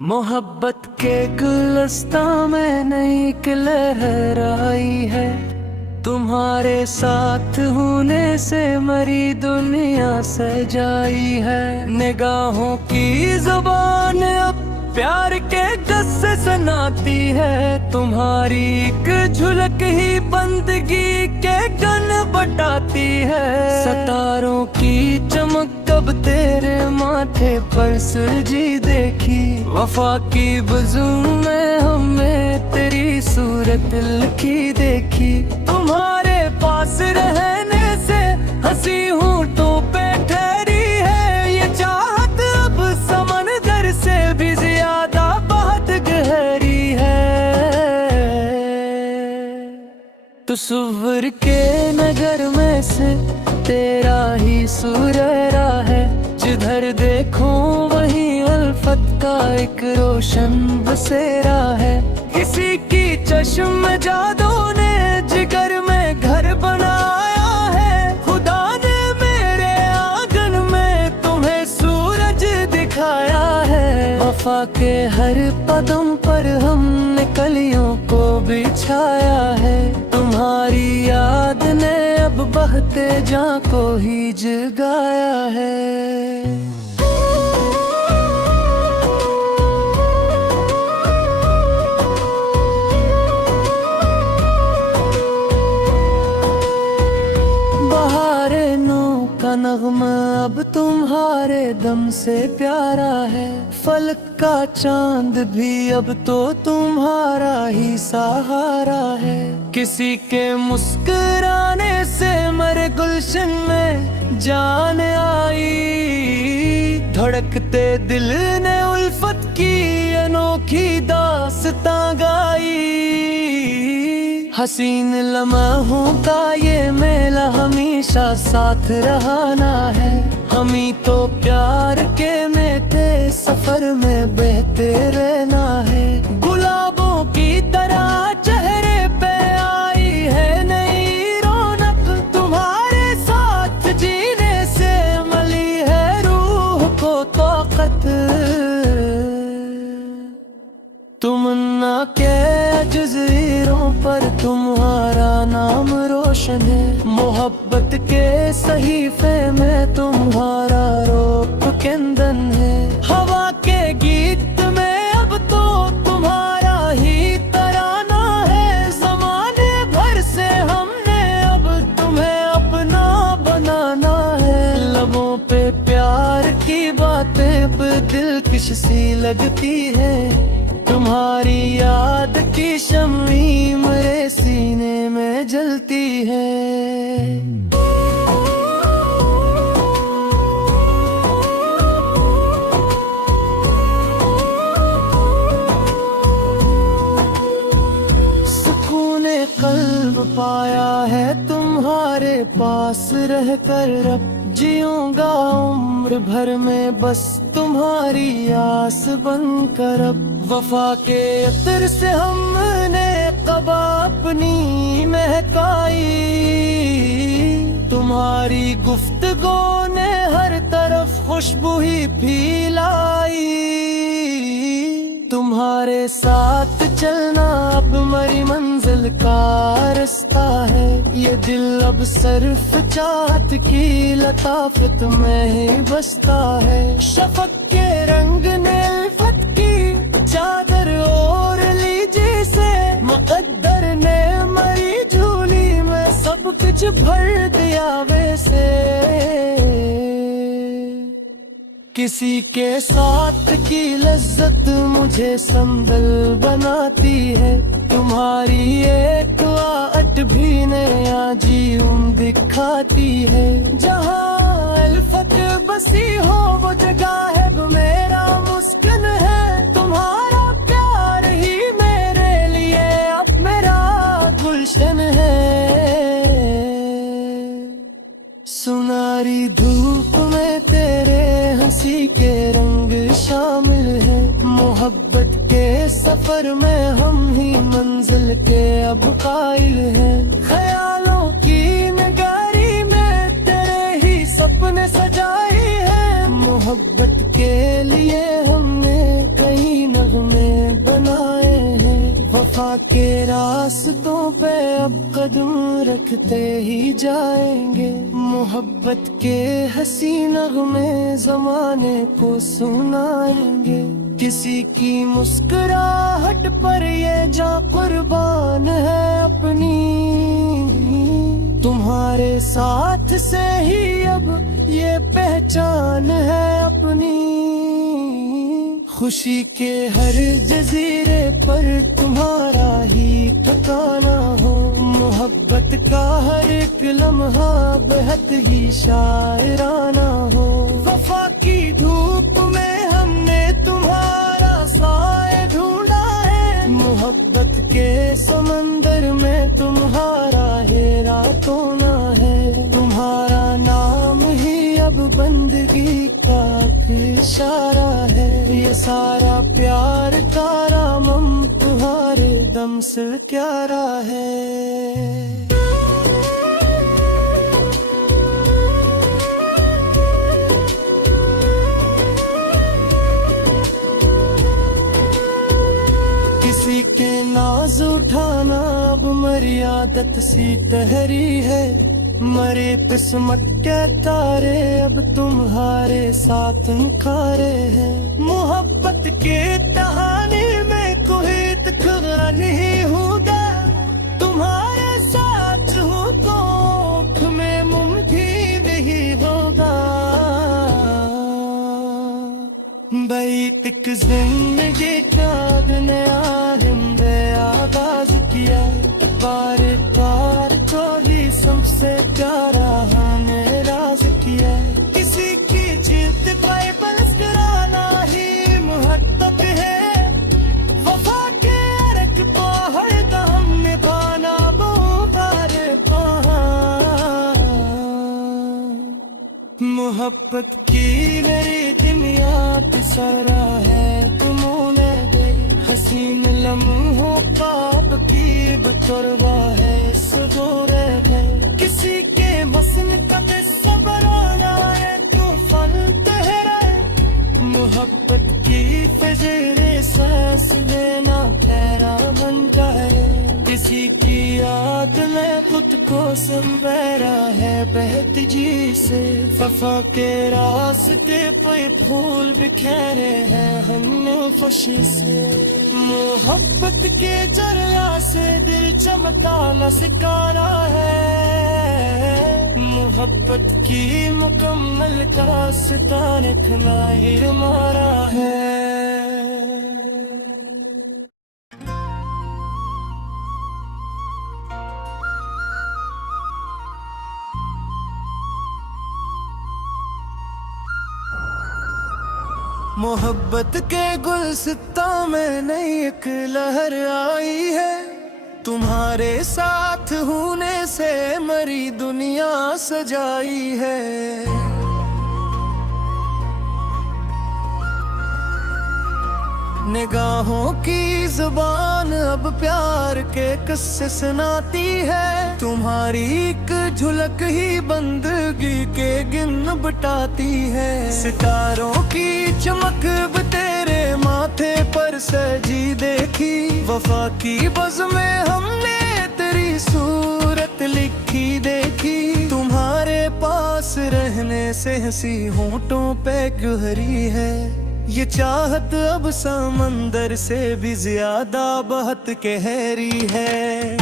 मोहब्बत के गुलस्तां में नई एक लहर आई है। तुम्हारे साथ होने से मरी दुनिया सजाई है। निगाहों की जुबान अब प्यार के गस्से सुनाती है। तुम्हारी एक झुलक ही बंदगी के गन बटाती है। सितारों की चमक कब तेरे माथे पर सुलझी देखी। वफा की बुज़ुम में हमें तेरी सूरत लिखी देखी। तुम्हारे पास रहने से हंसी होंठों पे ठहरी है। ये चाहत अब समंदर से भी ज्यादा बहुत गहरी है। तस्वीर के नगर में से तेरा ही सुरेरा है। जिधर देखो वहीं अल्फत का एक रोशन बसेरा है। किसी की चश्म जादू ने जिगर में घर बनाया है। खुदा ने मेरे आंगन में तुम्हें सूरज दिखाया है। वफा के हर कदम पर हमने कलियों को बिछाया है। तुम्हारी याद ने अब बहते जा को ही जगाया है। का नगमा अब तुम्हारे दम से प्यारा है। फलक का चांद भी अब तो तुम्हारा ही सहारा है। किसी के मुस्कुराने से मरे गुलशन में जान आई। धड़कते दिल ने उल्फत की अनोखी दास्तां गाई। हसीन लम्हों का ये मेला हमेशा साथ रहना है। हम ही तो प्यार के मीठे सफर में बहते रहना है। गुलाबों की तरह चेहरे पे आई है नई रौनक। तुम्हारे साथ जीने से मिली है रूह को ताकत। तमन्ना के जज़ीरों पर तुम्हारा नाम रोशन है। मोहब्बत के सहीफे में तुम्हारा रोप केंदन है। हवा के गीत में अब तो तुम्हारा ही तराना है। ज़माने भर से हमने अब तुम्हें अपना बनाना है। लबों पे प्यार की बातें अब दिलकश सी लगती है। तुम्हारी याद की शम्मी मेरे सीने में जलती है। सुकूने कल्ब पाया है तुम्हारे पास रहकर। अब जीऊंगा उम्र भर में बस तुम्हारी आस बनकर। अब वफा के अतर से हमने कबा अपनी महकाई। तुम्हारी गुफ्तगू ने हर तरफ खुशबू ही फैलाई। तुम्हारे साथ चलना अब मेरी मंजिल का रास्ता है। ये दिल अब सिर्फ चाहत की लताफत में ही बसता है। शफक के रंग ने अल्फत की चादर ओढ़ ली जैसे। मुक़द्दर ने मरी झूली में सब कुछ भर दिया वैसे। किसी के साथ की लज्जत मुझे संभल बनाती है। तुम्हारी एक आट भी नया जीवन दिखाती है। जहाँ अल्फत बसी हो वो जगह है मेरा मुस्कान है। तुम्हारा प्यार ही मेरे लिए अब मेरा गुलशन है। सुनहरी धूप में तेरे हंसी के रंग शामिल है। मोहब्बत के सफर में हम ही मंजिल के अब कायल हैं। ख्यालों की नगारी में तेरे ही सपने सजाए हैं। मोहब्बत के लिए हमने कहीं न कदम रखते ही जाएंगे। मोहब्बत के हसी नगमे ज़माने को सुनाएंगे। किसी की मुस्कुराहट पर ये जान कुर्बान है अपनी। तुम्हारे साथ से ही अब ये पहचान है अपनी। खुशी के हर जजीरे पर तुम्हारा ही ठिकाना हो। मोहब्बत का हर एक लम्हा बेहद ही शायराना हो। वफा की धूप में हमने तुम्हारा साए ढूंढा है। मोहब्बत के समंदर में तुम्हारा हेरा तोना है। तुम्हारा नाम ही अब बंदगी का इशारा है। ये सारा प्यार का रामम तुम्हारे दम से प्यारा है। किसी के नाज उठाना अब मर्यादत सी ठहरी है। मरे किस्मत के तारे अब तुम्हारे साथ निखारे हैं। मोहब्बत के कहानी में कोई तकरा नहीं होगा। तुम्हारे साथ हूँ तो आँख में मुमकिन नहीं होगा। बैत एक जिंदगी का नया हिंदे आगाज किया। बार बार चोरी सबसे प्यारा हमें राज किया। किसी की जीत कोई बस कराना ही मोहब्बत है। वफा के अर्क पहाड़ का हमने पाना बार मोहब्बत की मेरी दुनिया पिसरा है तुमने। हसीन लम्हों पाप की बतरवा है सजोरे है। किसी के मसन का सबराना है तूफान तेरा। मोहब्बत की फजरे सांस लेना प्यारा बन जाए। किसी की याद में खुद को संवेरा है बहती जी से। वफा के रास्ते पे फूल बिखेरे हैं हमने खुशी से। मोहब्बत के जरिया से दिल चमकाना सिखाना है। मोहब्बत की मुकम्मल दास्तां लिखना ही हमारा है। मोहब्बत के गुलसिता में नई एक लहर आई है। तुम्हारे साथ होने से मरी दुनिया सजाई है। निगाहों की जुबान अब प्यार के किस्से सुनाती है। तुम्हारी एक झलक ही बंदगी के गिन बटाती है। सितारों की चमक अब तेरे माथे पर सजी देखी। वफा की बज़ में हमने तेरी सूरत लिखी देखी। तुम्हारे पास रहने से हंसी होंठों पे गहरी है। ये चाहत अब समंदर से भी ज्यादा बहुत गहरी है।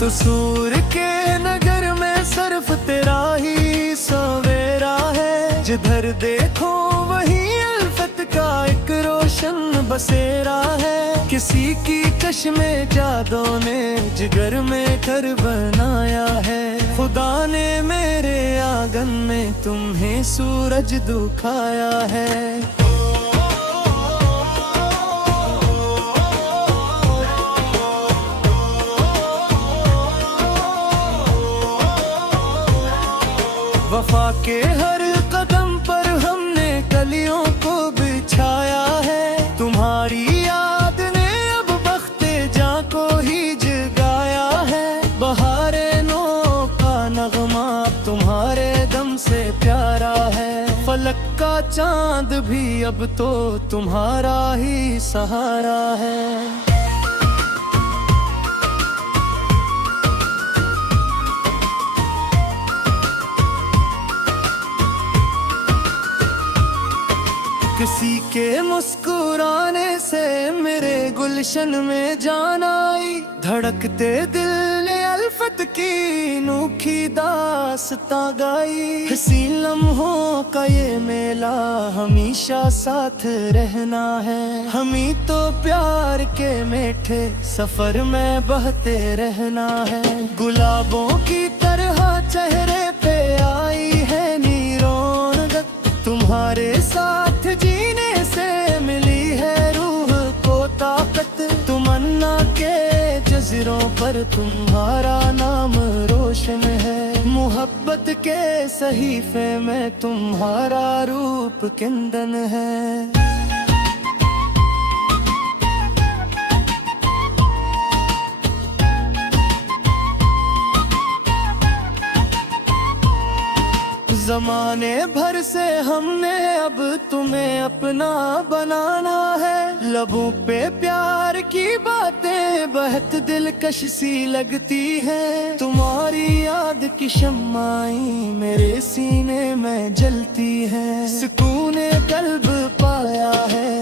तसूर के नगर में सिर्फ तेरा ही सवेरा है। जिधर देखो वहीं अल्फत का एक रोशन बसेरा है। किसी की चश्मे जादों ने जिगर में घर बनाया है। खुदा ने मेरे आंगन में तुम्हें सूरज दिखाया है। वफा के हर कदम पर हमने कलियों को बिछाया है। तुम्हारी याद ने अब बख्ते जां को ही जगाया है। बहारे नो का नगमा तुम्हारे दम से प्यारा चांद भी अब तो तुम्हारा ही सहारा है। किसी के मुस्कुराने से मेरे गुलशन में जान आई, धड़कते दिल ने अल्फत की अनोखी दास्तां गाई। हसी लम्हों का ये मेला हमेशा साथ रहना है, हमी तो प्यार के मीठे सफर में बहते रहना है। गुलाबों की तरह चेहरे पे आई है नीरोनक, तुम्हारे साथ जीने से मिली है रूह को ताकत। तमन्ना के जज़ीरों पर तुम्हारा नाम रोशन है, मोहब्बत के सहीफे में तुम्हारा रूप किंदन है। ज़माने भर से हमने अब तुम्हें अपना बनाना है, लबों पे प्यार की बातें बहत दिलकश सी लगती है। तुम्हारी याद की शम्माई मेरे सीने में जलती है, सुकूने कल्ब पाया है।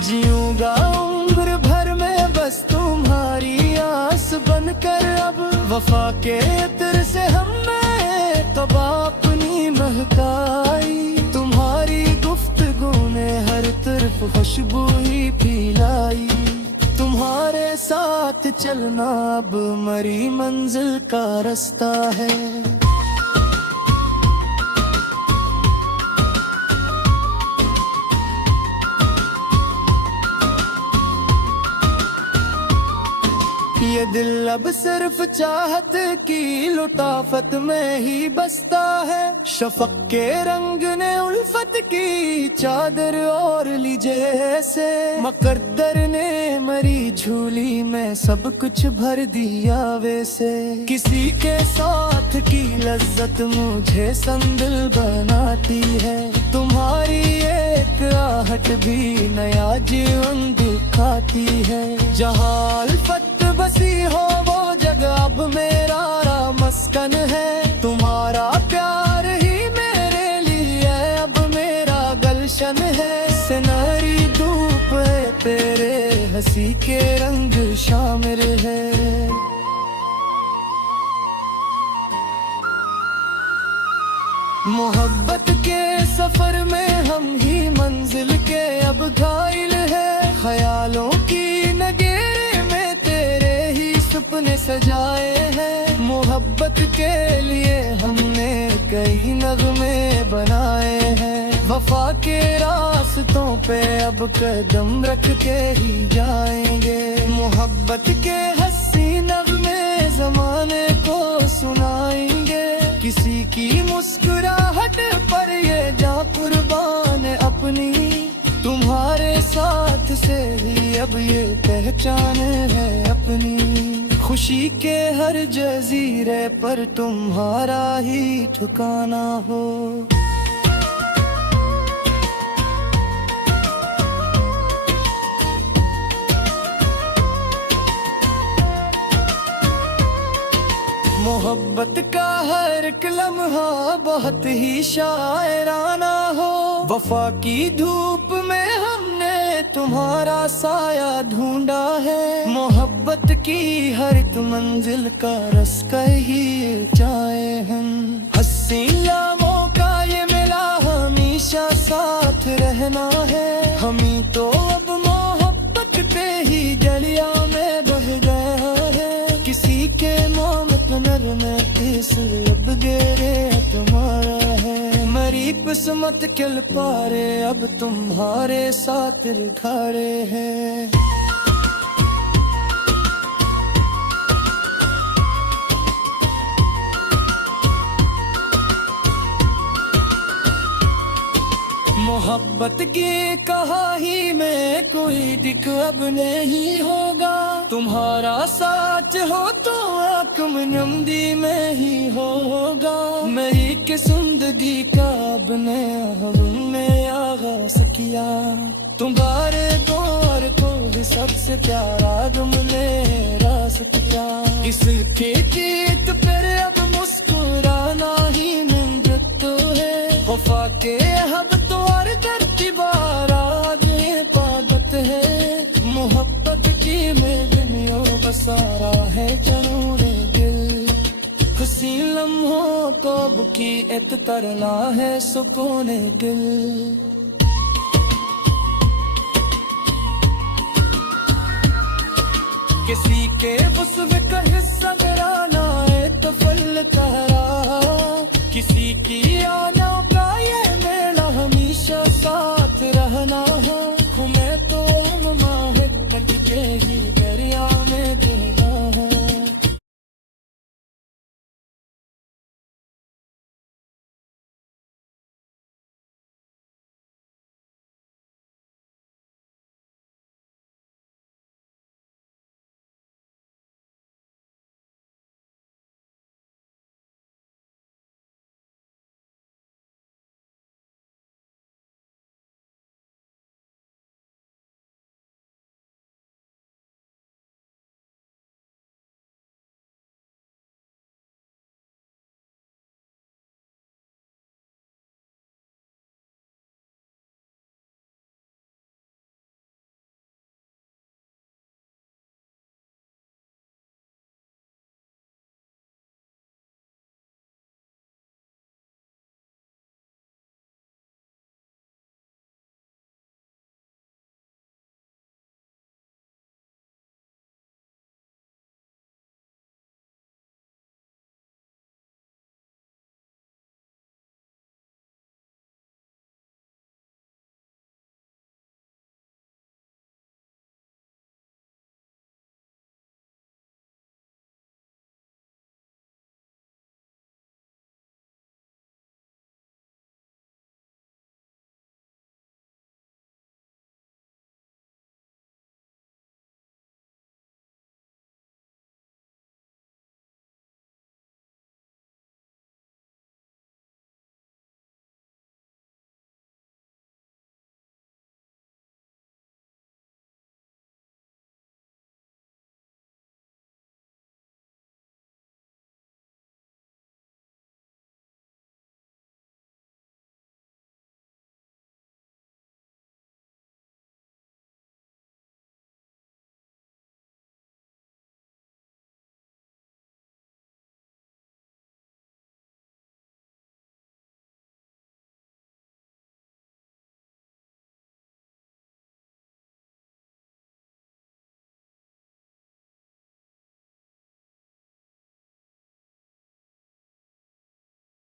जीऊंगा उम्र भर में बस तुम्हारी आस बनकर, अब वफा के इत्र से हमने तबा अपनी महकाई। तुम्हारी गुफ्तगू ने हर तरफ खुशबू ही फैलाई, तुम्हारे साथ चलना अब मरी मंजिल का रास्ता है। ये दिल अब सिर्फ चाहत की लुटाफत में ही बसता है, शफक के रंग ने उल्फत की चादर और ली जैसे। मुकद्दर ने मरी झूली में सब कुछ भर दिया वैसे, किसी के साथ की लज्जत मुझे संदिल बनाती है। तुम्हारी एक आहट भी नया जीवन दिखाती है, जहाँ अल्फत बसी हो वो जगह अब मेरा मस्कन है। तुम्हारा प्यार ही मेरे लिए अब मेरा गलशन है, सिनारी धूप है तेरे हंसी के रंग शामिल है। मोहब्बत के सफर में हम ही मंजिल के अब घायल है, ख्यालों की नगेरे में तेरे ही सपने सजाए हैं। मोहब्बत के लिए हमने कई नगमे बनाए हैं, वफा के रास्तों पे अब कदम रख के ही जाएंगे। मोहब्बत के हंसी नगमे जमाने को सुनाएंगे, किसी की मुस्कुराहट पर ये जा कुर्बान अपनी। तुम्हारे साथ से ही अब ये पहचान है अपनी, खुशी के हर जजीरे पर तुम्हारा ही ठिकाना हो। मोहब्बत का हर एक लम्हा बहुत ही शायराना हो, वफा की धूप में हमने तुम्हारा साया ढूंढा है। मोहब्बत की हर एक मंजिल का रास्ता ही चाहे हम, हंसी लम्हों का ये मिला हमेशा साथ रहना है। हमी तो अब मोहब्बत पे ही जलिया में बह गया है, किसी के मोम नर में इस अब गेरे तुम्हारा है। मरी किस्मत किल पारे अब तुम्हारे साथ रिखारे हैं। मोहब्बत की कहानी में कोई दिक अब नहीं होगा, तुम्हारा साथ हो तो आँख हुक्म नमदी में ही होगा, मेरी के जिंदगी का अपने में आगाज़ किया। तुम्हारे दौर को भी सबसे प्यारा तुमने रास किया। इसकी जीत पर अब मुस्कुराना ही मृत्यु है, वफा के हब तो और धरती बारात इबादत है। मोहब्बत की में दुनिया बसारा है जनूने दिल, हसीन लम्हों को बुकी एक तरला है सुकूने दिल। किसी के वस्व का हिस्सा मेरा ना है तो फल कहरा, किसी की आना का ये मेरा हमेशा साथ रहना।